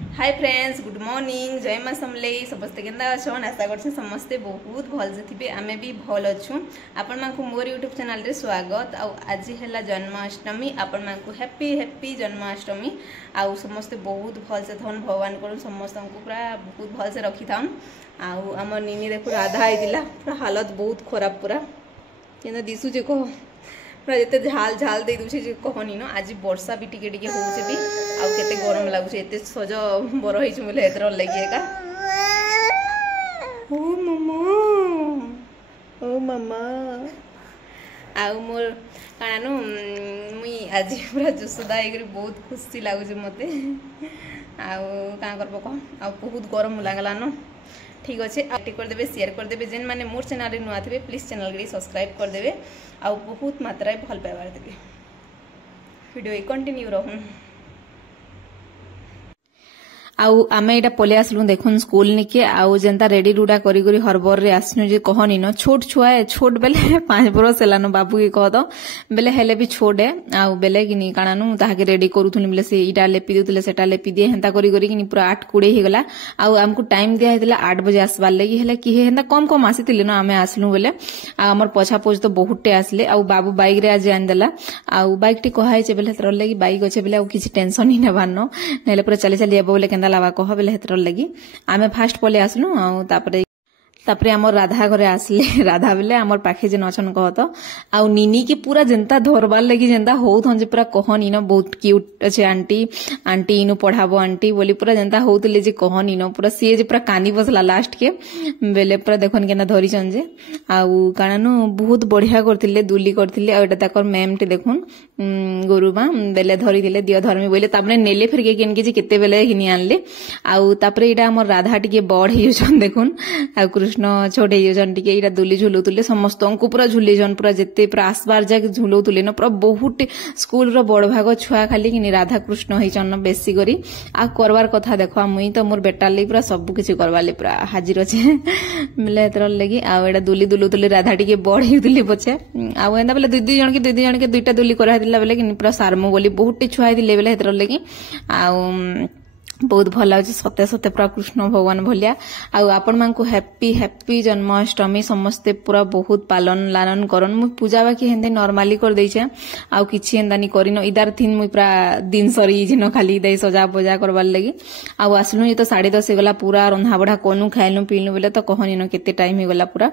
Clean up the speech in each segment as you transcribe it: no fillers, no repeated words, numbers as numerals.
Hi friends, good morning, जय माँ समलेई। समस्ते केंदा अछन? आशा करछे समस्ते बहुत भल से थिबे। आमे भी भल अछु। आपण मानकु मोर यूट्यूब चैनल रे स्वागत। आ आज हैला जन्माष्टमी। आपण मानकु हैप्पी हैप्पी जन्माष्टमी। आ समस्ते बहुत भल से थन। भगवान को समस्त को पूरा बहुत भल से रखी थान। आ हमर निनी देखो राधा आइतिला, पूरा हालत बहुत खराब, पूरा केना दिसु जे को पूरा जिते झाल झाल दे दूचे जे कहनी न। आज वर्षा भी टिके टिके होउचे भी, आ केते गरम लागुचे। एते सज बर होइछ बोले एतर लागि का। ओ मम्मा, ओ मम्मा। आ मोर काना न मुई आज पूरा जुसुदा एकरी बहुत खुशी लागुचे मते। आ का करबो कह, आ बहुत गरम लागला न। ठीक अच्छे, एक्टिव कर देबे, शेयर कर देबे। जेन माने मोर चैनल रे नुआ थे प्लीज चैनल के सब्सक्राइब कर देबे। आ बहुत मात्रा भल पाइबार देबे। वीडियो कंटिन्यू रहूँ। आउ आमे एटा पले आसलु देखुन स्कूल निके। आउ जेंता रेडी रूडा करी करी हरबर रे आसनु जे कहनी न। छोट छुआ है, छोट बेले 5 बरस हेलानो बाबू के कह दो बेले हेले भी छोट है। आउ बेले किनी कानानु ताहा के रेडी करूथुनी बेले से इटा लेपी देउतले सेटा लेपी दिए हेंता करी करी किनी पूरा 8:20 हे गला। आउ हमकु टाइम दिया हेतला 8 बजे आसबार लागि। हेले कि हेंता कम कम आसीतिले न। आमे आसलु बेले आ हमर पछा पोज तो बहुतटे आसले। आउ बाबू बाइक रे आज आन देला। आउ बाइक टी कहाय छे बेले तर लागि बाइक अछि बेले आउ किछि टेंशन ही नेबार न। नेले पूरा चली चली एबो बेले केंदा लावा कह बेले हेतर लगी आमे फास्ट पले आसलु। आ तापरे हमर राधा घरे आसले। राधा बेले हमर पाखे जे नछन कहत। आउ निनी के पूरा जनता धरबार लगी जनता होउथन जे पूरा कहनी न बहुत क्यूट अछि आंटी, आंटी इनु पढ़ाबो आंटी बोली पूरा जनता होउतले जे कहनी न। पूरा से जे पूरा कानी बसला लास्ट के बेले पूरा देखन केना धरी छन जे। आउ कानानु बहुत बढ़िया करथिले, दुली करथिले। आ एटा ताकर मैम टे देखुन गुरुमा बेले धरी दिले दियो धर्मी बोले। तापरे नेले फिर के केन के जे केते बेले हिनी आनले। आउ तापरे एटा हमर राधा टिके बड़ हियो छन देखुन। आ कृष्ण छोटे जन टिके इरा दुली झुलौतुले। समस्त को पूरा झुले जन पूरा जेते पूरा आसबार जाके झुलौतुले न। पूरा बहुत स्कूल रो बड़ भाग छुआ खाली कि राधा कृष्ण होई चन बेसी करी। आ करवार कथा देखो मुई तो मोर बेटा ले पूरा सब किछि करवाले पूरा हाजिर अछि मिले एतर लगी। आ एडा दुली दुलौतुले राधा टिके बड़ हिउतुले पछे। आ एंदा बेले दुई जन के दुईटा दुली करा दिला बेले कि पूरा सारमो बोली बहुत छुआ दिले बेले एतर लगी। आ बहुत भल लागे सत्य सत्य पूरा कृष्ण भगवान भलिया। आउ आपण मानकु हैप्पी हैप्पी जन्माष्टमी। समस्ते पूरा बहुत पालन लालन करन। मु पूजा बाकी हेंदे नॉर्मली कर दैछे। आउ किछि हेंदानी करिनो इदार थिन मु पूरा दिन सरी जिनो खाली दे सजा बजा करबार लागि। आउ आसलु ये तो 10:30 हे गला। पूरा रंधा बढा कोनु खाइलु पीलु बेले तो कहनी न केते टाइम हे गला पूरा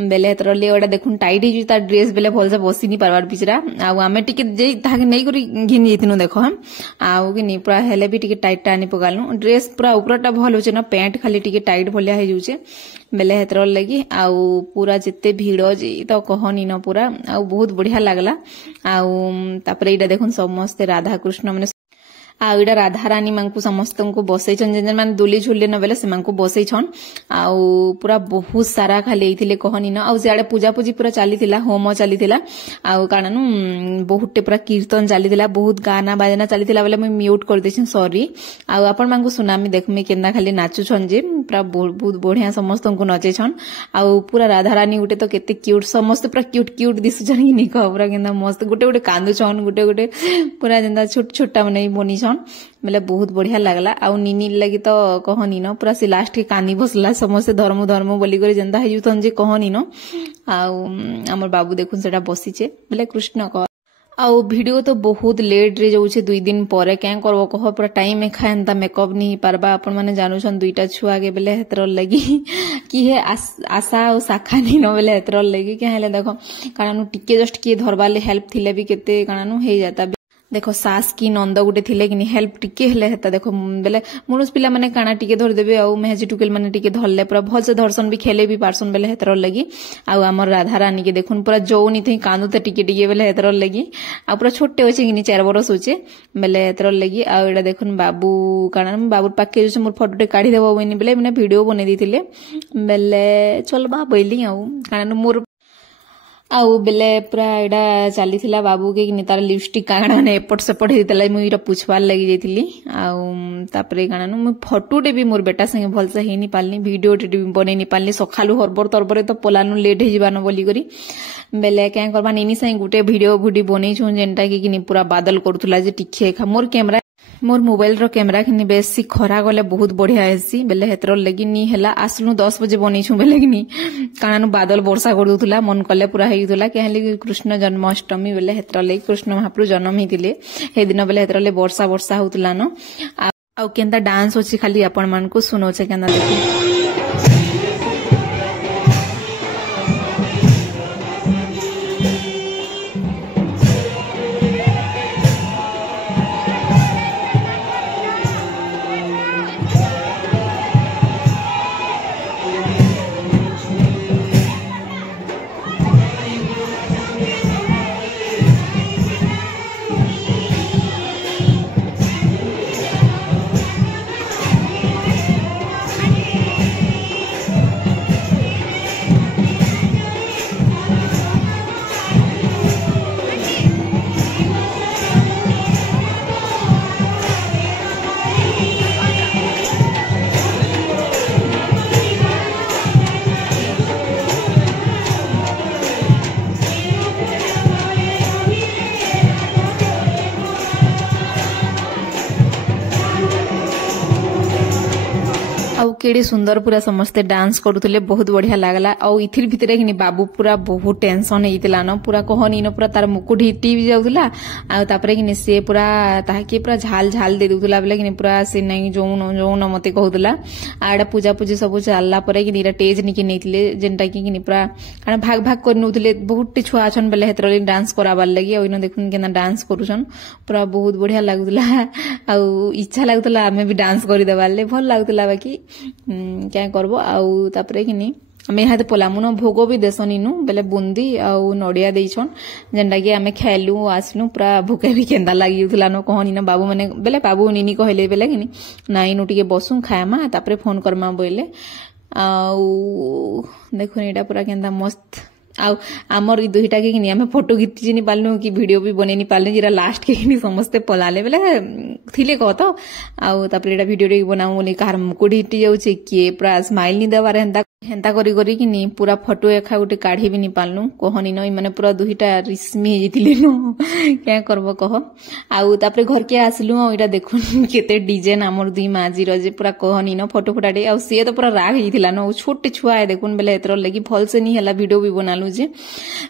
बेले तरले। ओडा देखुन टाइट हे ता ड्रेस बेले भल से बसी नि पारबार पिचरा। आउ आमे टिके जे ताके नै करी घिन जेतिनु देखो हम। आउ कि नि पूरा हेले भी टिके टाइट टानी ड्रेस पूरा ऊपरटा भल होचे ना, पैंट खाली टिके टाइट भलिया हे जुचे बेले हेतर लगी। आउ पूरा जिते भीड़ जी तो कहनी न पूरा। आउ बहुत बढ़िया लागला। आउ तापरे इडा देखुन समस्त राधा कृष्ण माने। आउ इडा राधा रानी मानकु समस्त को बसै छन जेन माने दुली झुले न बेले से मानकु बसै छन। आउ पूरा बहुत सारा खाली एथिले कहनी न। आउ जेडे पूजा पूजी पूरा चलीथिला, होम चलीथिला। आउ कानानु बहुतटे पूरा कीर्तन चलीथिला, बहुत गाना बाजना चलीथिला बेले मैं म्यूट कर देछन सॉरी। आउ आपण मानकु सुनामी देखमे केना खाली नाचु छन जे पूरा बहुत बढ़िया समस्त को नचे छन। आउ पूरा राधा रानी गुटे तो केते क्यूट, समस्त पूरा क्यूट क्यूट दिसु छन कि नि कह पूरा केना मस्त गुटे गुटे कांदु छन, गुटे गुटे पूरा जेंदा छोट छोटा माने बनी छन बेले बहुत बढ़िया लागला। आउ निनी लगी तो कहनी न पूरा से लास्ट के कानी बसला। समस्त धर्म धर्म बोली करे जेंदा हेजुथन जे कहनी न। आउ हमर बाबू देखुन सेटा बसीचे बेले कृष्ण कह। आउ वीडियो तो बहुत लेट रे जाउछे 2 दिन परे क्या करबो कह। पूरा टाइम एखा एंता मेकअप नहीं पारबा। आपण माने जानु छन दुईटा छुआ के बेले हेतर लगी कि हे आशा और शाखा नहीं न बेले हेतर लगी क्या हेले देखो कानानु टिके जस्ट के धरबाले हेल्प थिले भी केते कानानु हे जाता। देखो सास की नंद गुटे थिले कि हेल्प टिके हेले हेता देखो बेले मनुष पिला माने काना टिके धर देबे। आउ मेहजी टुकेल माने टिके धरले पूरा भल से धरसन भी खेले भी पारसन बेले हेतर लगी। आउ हमर राधा रानी के देखुन पूरा जौनी थई कांदुते टिके टिके बेले हेतर लगी। आ पूरा छोटे होचे कि 4 बरस होचे बेले हेतर लगी। आउ एडा देखुन बाबू काना बाबू पाके जो मोर फोटोटे काढी देबो बनी बेले माने वीडियो बने दिथिले बेले चलबा बैली। आउ काना मोर आउ बेले पूरा एडा चली थिला बाबू के तार लिपस्टिक काना ने एपट सेपट हेतला मुई पूछवार लगी जाइतिली। आउ तापरे काना मु फोटोटे भी मोर बेटा संगे भल से हेनी पालनी, वीडियो टे भी बने नि पालनी। सखालु हरबर तरबरे तो पलानु लेट हे जिबानो बोली करी बेले क्या करबा निनी संगे गुटे वीडियो बनै छु जेनटा कि पूरा बादल करथुला जे टिखे खा मोर कैमरा मोर मोबाइल रो कैमरा कि बेसी खरा गले बहुत बढ़िया हेसी बेले हेतर लगी नी हैला आसलु 10 बजे बनैछु बेले कि नी काना बादल वर्षा कर दुथुला मन कले पूरा हेइथुला केहले कृष्ण जन्माष्टमी बेले हेतर लगी कृष्ण महाप्रभु जन्म हिथिले हे दिन बेले हेतर ले वर्षा वर्षा होतुला न आ केनता डांस होछि खाली आपण मान को सुनोचे केना देखि आउ केड़े सुंदर पूरा समस्ते डांस करूले बहुत बढ़िया लागला आउ इथिर भितरे कि बाबू पूरा बहुत टेंशन हेइतिला न पूरा कहनी न पूरा तार मुकुट हिटी भी जाउतला आ तापरे कि से पूरा ताहाके पूरा झाल झाल दे दुतला बेले कि पूरा से नहीं जोन मते कहउतला आडा पूजा पूजी सब चलला परे कि नीरा टेज निके नेतिले जेनटा कि पूरा काना भाग भाग कर नउतले बहुत छुआ छन बेले हेतरले डांस कराबार लगी आ इनो देखुन केना डांस करूछन पूरा बहुत बढ़िया लागुतला आ इच्छा लागुतला हमें भी डांस करि देबाले भल लागुतला बाकी क्या करबो आउ तापरे कि नी हमें यहाँ पलामुन भोग भी देसन इनु बेले बुंदी आउ नड़िया देछन जेनटा कि हमें खेलु आसलु पूरा भूखे भी केंदा लागिउतला न कहनी न बाबू माने बेले बाबू निनी कहले बेले कि नाई नु टिके बसु खायमा तापरे फोन करमा बोइले आउ देखो एटा पूरा केंदा मस्त आउ आमर दुईटा के आम फोटो खींची नहीं पालनु कि वीडियो भी बने नहीं पालनु जरा लास्ट के समस्ते पलाले बेले थिले कह तो आउ तापर एटा वीडियो रे बनाऊ बोली कार मुकुट हिटी जाउछे किए पूरा स्माइल नहीं देवार हेंता करी कि नी पूरा फोटो एखा गोटे काढ़ी भी नहीं पालनु कहनी न माने पूरा दुईटा रिस्मी हेजिथिले न क्या करबो कह आउ तापर घर के आसलु आ एटा देखुन केते डिजाइन हमर दुई माजी रो जे पूरा कहनी न फोटो फटाटे आ से तो पूरा राग हेइथिला न छोटे छुआ है देखुन बेले एतर लगी भल से नहीं हला वीडियो भी बनालु जे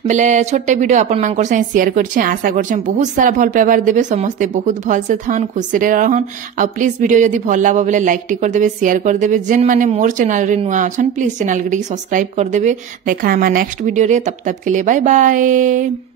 बेले छोटे वीडियो आपण मानकर से शेयर करछे आशा करछे बहुत सारा भल पेपर देबे समस्ते बहुत भल से थान खुशी रे रहन आ प्लीज वीडियो यदि भल लागो बेले लाइक टी कर देबे शेयर कर देबे जेन माने मोर चैनल रे नुआ अछन प्लीज चैनल के सब्सक्राइब कर देबे देखा हम नेक्स्ट वीडियो रे तब तक के लिए बाय बाय।